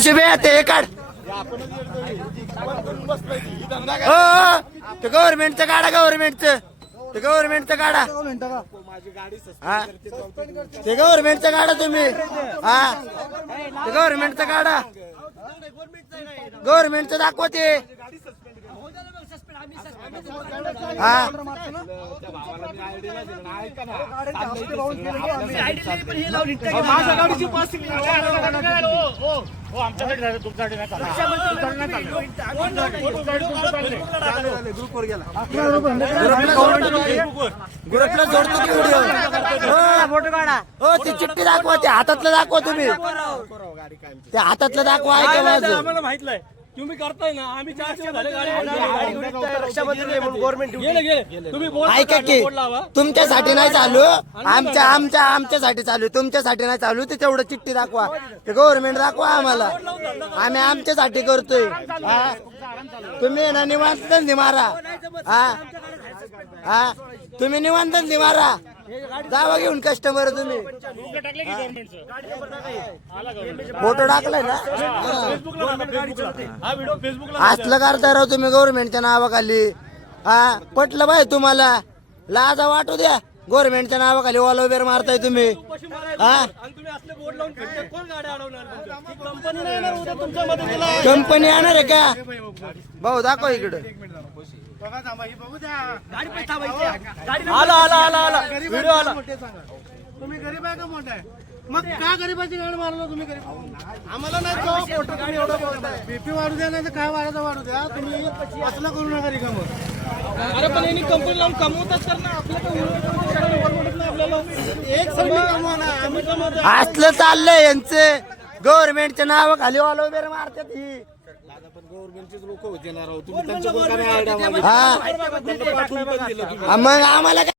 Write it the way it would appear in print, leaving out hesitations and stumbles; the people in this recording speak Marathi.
शिव्या ते काढ ते गव्हर्नमेंटचं काढा ते गव्हर्नमेंटचं काढा हा ते गव्हर्नमेंटचं काढा तुम्ही हा ते गव्हर्नमेंटचं काढा गव्हर्नमेंटचं दाखवा ते हा ग्रुपला जोडतो की व्हिडिओ फोटो काढा हो ती चिठ्ठी दाखवा ते हातातलं दाखवा तुम्ही ते हातातलं दाखवा आहे का आम्हाला माहित नाही तुम्ही करताय ना आम्ही 4 दिवस झाले ऐका की तुमच्यासाठी नाही चालू आमच्यासाठी चालू तुमच्यासाठी नाही चालू ते तेवढं चिठ्ठी दाखवा ते गव्हर्नमेंट दाखवा आम्हाला आम्ही आमच्यासाठी करतोय हा तुम्ही ना निवांत धंदे मारा हा तुम्ही निवांत धंदे मारा जावा घेऊन कस्टमर तुम्ही फोटो टाकलाय ना असलं करता राव तुम्ही गव्हर्नमेंटच्या नावाखाली हा पटलं बाय तुम्हाला लाजा वाटू द्या गव्हर्नमेंटच्या नावाखाली ऑल ओव्हर मारताय तुम्ही हा कंपनी येणार आहे का भाऊ दाखव इकडं व्हिडिओ आला तुम्ही गरीब आहे का मोठा आहे मग का गरीबाची गाडी मारला तुम्ही गरीब आम्हाला नाही फोटो तुम्ही एवढं बोलताय बीपी वाढू द्या नाही तर काय वाढायचं वाढू द्या तुम्ही असलं करू नका रिकाम अरे पण यांनी कंपनी लावून कमवतात तर ना आपल्याला एक सगळी कमवा ना आम्ही कमवतो असलं चाललंय यांचं गव्हर्नमेंटच्या नावाखाली ऑल ओव्हर मारतात ही गव्हर्नमेंटचेच लोक होते ना राव तुम्ही त्यांच्या हा मग आम्हाला